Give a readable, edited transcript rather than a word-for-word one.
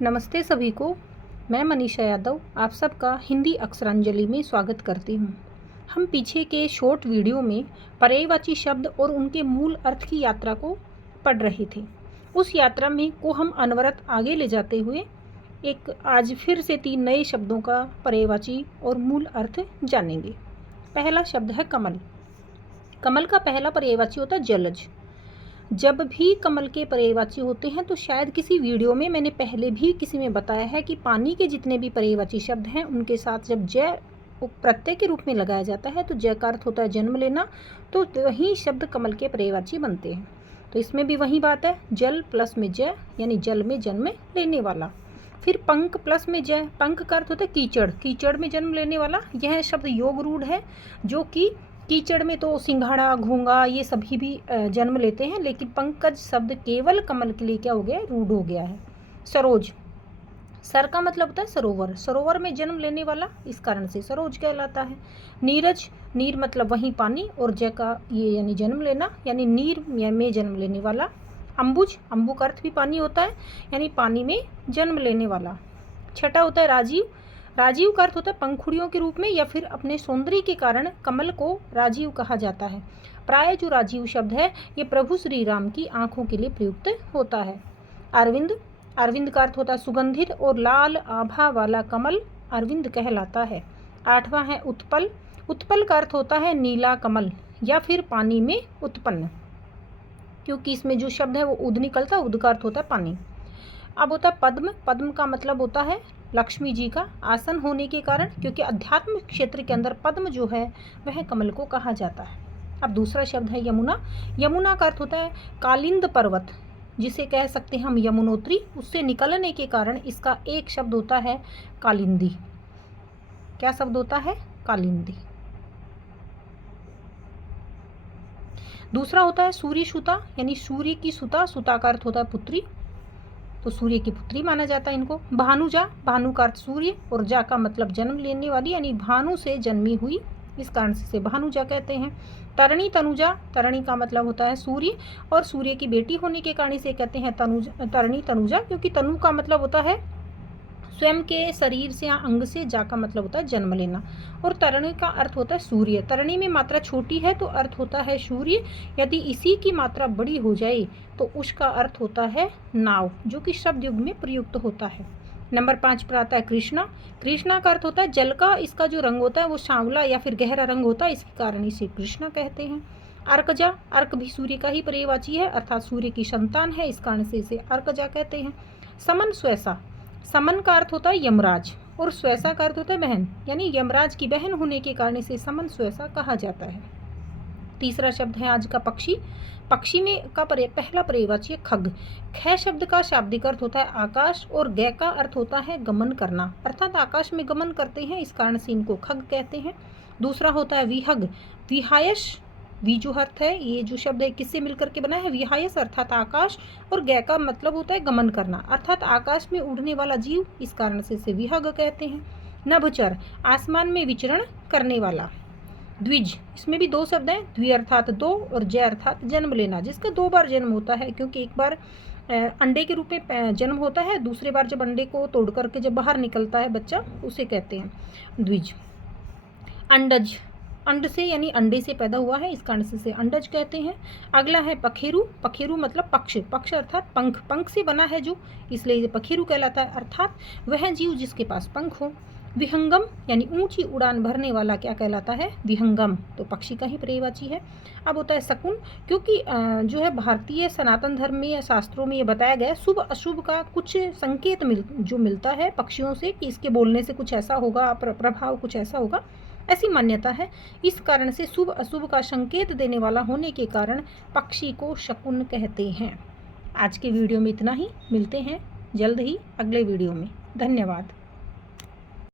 नमस्ते सभी को। मैं मनीषा यादव आप सबका हिंदी अक्षरांजलि में स्वागत करती हूँ। हम पीछे के शॉर्ट वीडियो में पर्यायवाची शब्द और उनके मूल अर्थ की यात्रा को पढ़ रहे थे। उस यात्रा में को हम अनवरत आगे ले जाते हुए आज फिर से 3 नए शब्दों का पर्यायवाची और मूल अर्थ जानेंगे। पहला शब्द है कमल। कमल का पहला पर्यायवाची होता है जलज। जब भी कमल के पर्यायवाची होते हैं तो शायद किसी वीडियो में मैंने पहले भी किसी में बताया है कि पानी के जितने भी पर्यायवाची शब्द हैं उनके साथ जब जय प्रत्यय के रूप में लगाया जाता है तो जय का अर्थ होता है जन्म लेना, तो वही शब्द कमल के पर्यायवाची बनते हैं। तो इसमें भी वही बात है, जल प्लस में जय यानी जल में जन्म लेने वाला। फिर पंख प्लस में जय, पंख का अर्थ होता है कीचड़, कीचड़ में जन्म लेने वाला। यह शब्द योग रूढ़ है, जो कि कीचड़ में तो सिंघाड़ा, घोंगा ये सभी भी जन्म लेते हैं, लेकिन पंकज शब्द केवल कमल के लिए क्या हो गया है, रूढ़ हो गया है। सरोज, सर का मतलब होता है सरोवर, सरोवर में जन्म लेने वाला, इस कारण से सरोज कहलाता है। नीरज, नीर मतलब वही पानी, और जय का ये यानी जन्म लेना, यानी नीर में जन्म लेने वाला। अम्बुज, अम्बु का अर्थ भी पानी होता है, यानी पानी में जन्म लेने वाला। छठा होता है राजीव। राजीव का अर्थ होता है पंखुड़ियों के रूप में या फिर अपने सौंदर्य के कारण कमल को राजीव कहा जाता है। प्राय जो राजीव शब्द है ये प्रभु श्री राम की आंखों के लिए प्रयुक्त होता है। अरविंद, अरविंद का अर्थ होता है सुगंधित और लाल आभा वाला कमल अरविंद कहलाता है। आठवां है उत्पल। उत्पल का अर्थ होता है नीला कमल या फिर पानी में उत्पन्न, क्योंकि इसमें जो शब्द है वो उद निकलता है, उद का अर्थ होता है पानी। अब होता है पद्म। पद्म का मतलब होता है लक्ष्मी जी का आसन होने के कारण, क्योंकि अध्यात्म क्षेत्र के अंदर पद्म जो है वह कमल को कहा जाता है। अब दूसरा शब्द है यमुना। यमुना का अर्थ होता है कालिंद पर्वत, जिसे कह सकते हैं हम यमुनोत्री, उससे निकलने के कारण इसका एक शब्द होता है कालिंदी। क्या शब्द होता है? कालिंदी। दूसरा होता है सूर्य सुता, यानी सूर्य की सुता, सुता का अर्थ होता है पुत्री, तो सूर्य की पुत्री माना जाता है इनको। भानुजा, भानु का अर्थ सूर्य और जा का मतलब जन्म लेने वाली, यानी भानु से जन्मी हुई, इस कारण से भानुजा कहते हैं। तरणी तनुजा, तरणी का मतलब होता है सूर्य और सूर्य की बेटी होने के कारण इसे कहते हैं तरणी तनुजा, क्योंकि तनु का मतलब होता है स्वयं के शरीर से या अंग से, जा का मतलब होता है जन्म लेना, और तरणी का अर्थ होता है सूर्य। तरणी में मात्रा छोटी है तो अर्थ होता है सूर्य, यदि इसी की मात्रा बड़ी हो जाए तो उसका अर्थ होता है नाव, जो कि शब्द युग में प्रयुक्त होता है। नंबर 5 पर आता है कृष्णा। कृष्णा का अर्थ होता है जल का, इसका जो रंग होता है वो सांवला या फिर गहरा रंग होता है, इसके कारण इसे कृष्णा कहते हैं। अर्कजा, अर्क भी सूर्य का ही पर्यायवाची है, अर्थात सूर्य की संतान है, इस कारण से इसे अर्कजा कहते हैं। समन स्वैसा, समन का अर्थ होता है यमराज और स्वैसा का अर्थ होता है बहन, यानी यमराज की बहन होने के कारण इसे समन स्वैसा कहा जाता है। तीसरा शब्द है आज का पक्षी। पक्षी में का पहला पर्यायवाची है खग। ख शब्द का शाब्दिक अर्थ होता है आकाश और ग का अर्थ होता है गमन करना, अर्थात आकाश में गमन करते हैं, इस कारण से इनको खग कहते हैं। दूसरा होता है विहग। विहायश, वी जो अर्थ है, ये जो शब्द है किससे मिलकर के बना है? विहायस अर्थात आकाश, और गै का मतलब होता है गमन करना, अर्थात आकाश में उड़ने वाला जीव, इस कारण से इसे विहग कहते हैं। नभचर, आसमान में विचरण करने वाला। द्विज, इसमें भी 2 शब्द हैं, द्वि अर्थात 2 और जय अर्थात जन्म लेना, जिसका 2 बार जन्म होता है, क्योंकि एक बार अंडे के रूप में जन्म होता है, दूसरे बार जब अंडे को तोड़ करके जब बाहर निकलता है बच्चा, उसे कहते हैं द्विज। अंडज, अंड से यानी अंडे से पैदा हुआ है, इस कारण से इसे अंडज कहते हैं। अगला है पखेरु। पखेरु मतलब पक्ष, पक्ष अर्थात पंख, पंख से बना है जो, इसलिए ये पखेरु कहलाता है, अर्थात वह जीव जिसके पास पंख हो। विहंगम यानी ऊंची उड़ान भरने वाला क्या कहलाता है? विहंगम, तो पक्षी का ही पर्यायवाची है। अब होता है शकुन, क्योंकि जो है भारतीय सनातन धर्म में या शास्त्रों में ये बताया गया है शुभ अशुभ का कुछ संकेत जो मिलता है पक्षियों से, कि इसके बोलने से कुछ ऐसा होगा, प्रभाव कुछ ऐसा होगा, ऐसी मान्यता है, इस कारण से शुभ अशुभ का संकेत देने वाला होने के कारण पक्षी को शकुन कहते हैं। आज के वीडियो में इतना ही, मिलते हैं जल्द ही अगले वीडियो में। धन्यवाद।